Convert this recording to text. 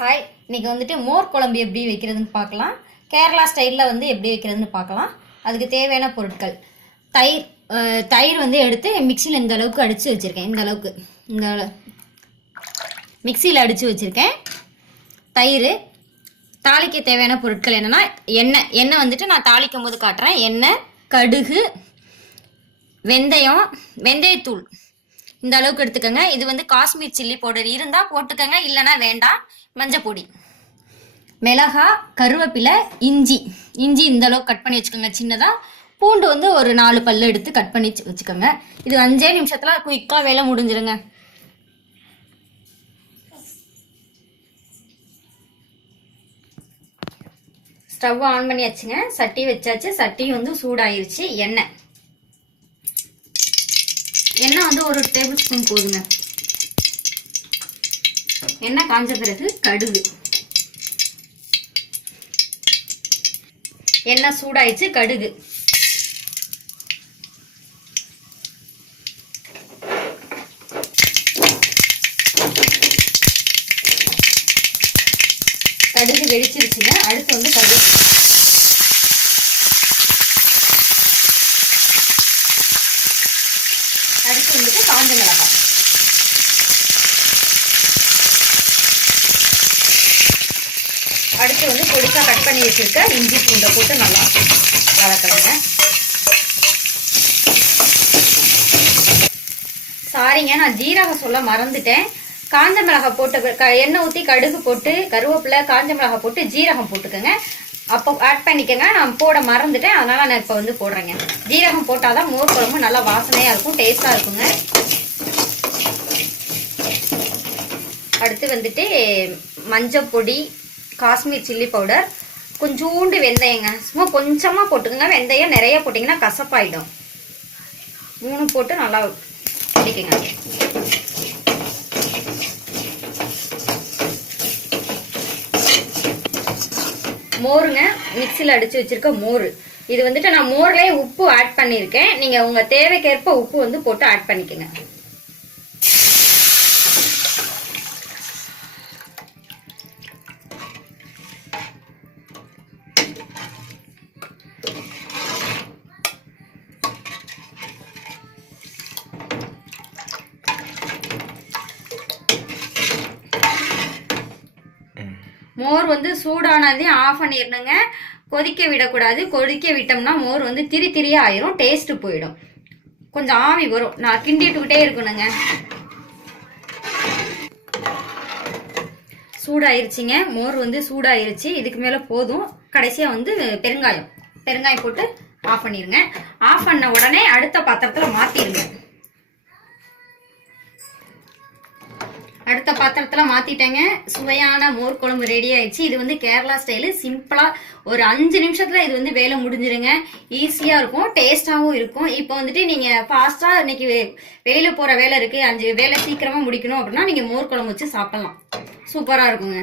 Hi இன்றைக்கி வந்துட்டு மோர் குழம்பு எப்படி வைக்கிறதுன்னு பார்க்கலாம். கேரளா ஸ்டைலில் வந்து எப்படி வைக்கிறதுன்னு பார்க்கலாம். அதுக்கு தேவையான பொருட்கள். தயிர் தயிர் வந்து எடுத்து மிக்சியில் இந்த அளவுக்கு அடித்து வச்சுருக்கேன். இந்த அளவுக்கு. இந்த மிக்சியில் அடித்து வச்சுருக்கேன். தயிர். தாளிக்க தேவையான பொருட்கள் என்னென்னா எண்ணெய். எண்ணெய் வந்துட்டு நான் தாளிக்கும் போது காட்டுறேன். எண்ணெய் கடுகு வெந்தயம் வெந்தயத்தூள். இந்த அளவுக்கு எடுத்துக்கோங்க. இது வந்து காஷ்மீர் சில்லி பவுடர். இருந்தால் போட்டுக்கோங்க. இல்லைன்னா வேண்டாம். மஞ்சள் பொடி. மிளகா கருவேப்பிலை இஞ்சி. இஞ்சி இந்த அளவுக்கு கட் பண்ணி வச்சுக்கோங்க. சின்னதாக பூண்டு வந்து ஒரு நாலு பல்லு எடுத்து கட் பண்ணி வச்சுக்கோங்க. இது அஞ்சே நிமிஷத்தில் குயிக்காக வேலை முடிஞ்சிருங்க. Stove on பண்ணியாச்சுங்க. சட்டி வச்சாச்சு. சட்டி வந்து சூடாயிருச்சு. எண்ணெய். எண்ணெய் வந்து ஒரு டேபிள் ஸ்பூன் போதுங்க. எண்ணெய் காஞ்ச பிறகு கடுகு. எண்ணெய் சூடாயிடுச்சு கடுகு. கடுகு வெடிச்சிருச்சுங்க. அடுத்து வந்து கடுகு அடுத்து வந்துட்டு காஞ்ச மிளகாய் அடுத்து வந்து பொடிசா கட் பண்ணி வச்சிருக்க இஞ்சி பூண்டை போட்டு நல்லா வதக்கணுங்க சாரிங்க நான் ஜீரகம் சொல்ல மறந்துட்டேன். காஞ்ச மிளகாய் போட்டு எண்ணெய் ஊற்றி கடுகு போட்டு கருவேப்பிலை காஞ்ச மிளகாய் போட்டு ஜீரகம் போட்டுக்கோங்க. அப்போ ஆட் பண்ணிக்கோங்க. நான் போட மறந்துட்டேன். அதனால் நான் இப்போ வந்து போடுறேங்க. ஜீரகம் போட்டாதான் மோர் குழம்பு நல்லா வாசனையாக இருக்கும் டேஸ்ட்டாக இருக்குங்க. அடுத்து வந்துட்டு மஞ்சள் பொடி காஷ்மீர் சில்லி பவுடர் கொஞ்சோண்டு வெந்தயங்க. சும்மா கொஞ்சமாக போட்டுக்கோங்க. வெந்தயம் நிறைய போட்டிங்கன்னா கசப்பாயிடும். மூணு போட்டு நல்லா பிடிக்குங்க மோருங்க. மிக்சியில் அடித்து வச்சுருக்க மோர். இது வந்துட்டு நான் மோர்லேயே உப்பு ஆட் பண்ணியிருக்கேன். நீங்கள் உங்கள் தேவைக்கேற்ப உப்பு வந்து போட்டு ஆட் பண்ணிக்கோங்க. மோர் வந்து சூடானதையும் ஆஃப் பண்ணிடணுங்க கொதிக்க விடக்கூடாது. கொதிக்க விட்டோம்னா மோர் வந்து திரி திரியா ஆயிரும். டேஸ்ட் போயிடும். கொஞ்சம் ஆவி வரும். நான் கிண்டிட்டுக்கிட்டே இருக்கணுங்க. சூடாயிருச்சுங்க. மோர் வந்து சூடாயிருச்சு. இதுக்கு மேலே போதும். கடைசியாக வந்து பெருங்காயம். பெருங்காயம் போட்டு ஆஃப் பண்ணிடுங்க ஆஃப் பண்ண உடனே அடுத்த பாத்திரத்தில் மாற்றிடுங்க அடுத்த பாத்திரத்தில் மாற்றிட்டேங்க சுவையான மோர் குழம்பு ரெடி ஆயிடுச்சு. இது வந்து கேரளா ஸ்டைலு சிம்பிளாக ஒரு அஞ்சு நிமிஷத்தில் இது வந்து வேலை முடிஞ்சிருங்க. ஈஸியாக இருக்கும். டேஸ்ட்டாகவும் இருக்கும். இப்போ வந்துட்டு நீங்கள் ஃபாஸ்ட்டாக இன்னைக்கு வெளியில் போகிற வேலை இருக்குது அஞ்சு வேலை சீக்கிரமாக முடிக்கணும் அப்படின்னா நீங்கள் மோர் குழம்பு வச்சு சாப்பிட்லாம். சூப்பராக இருக்குங்க.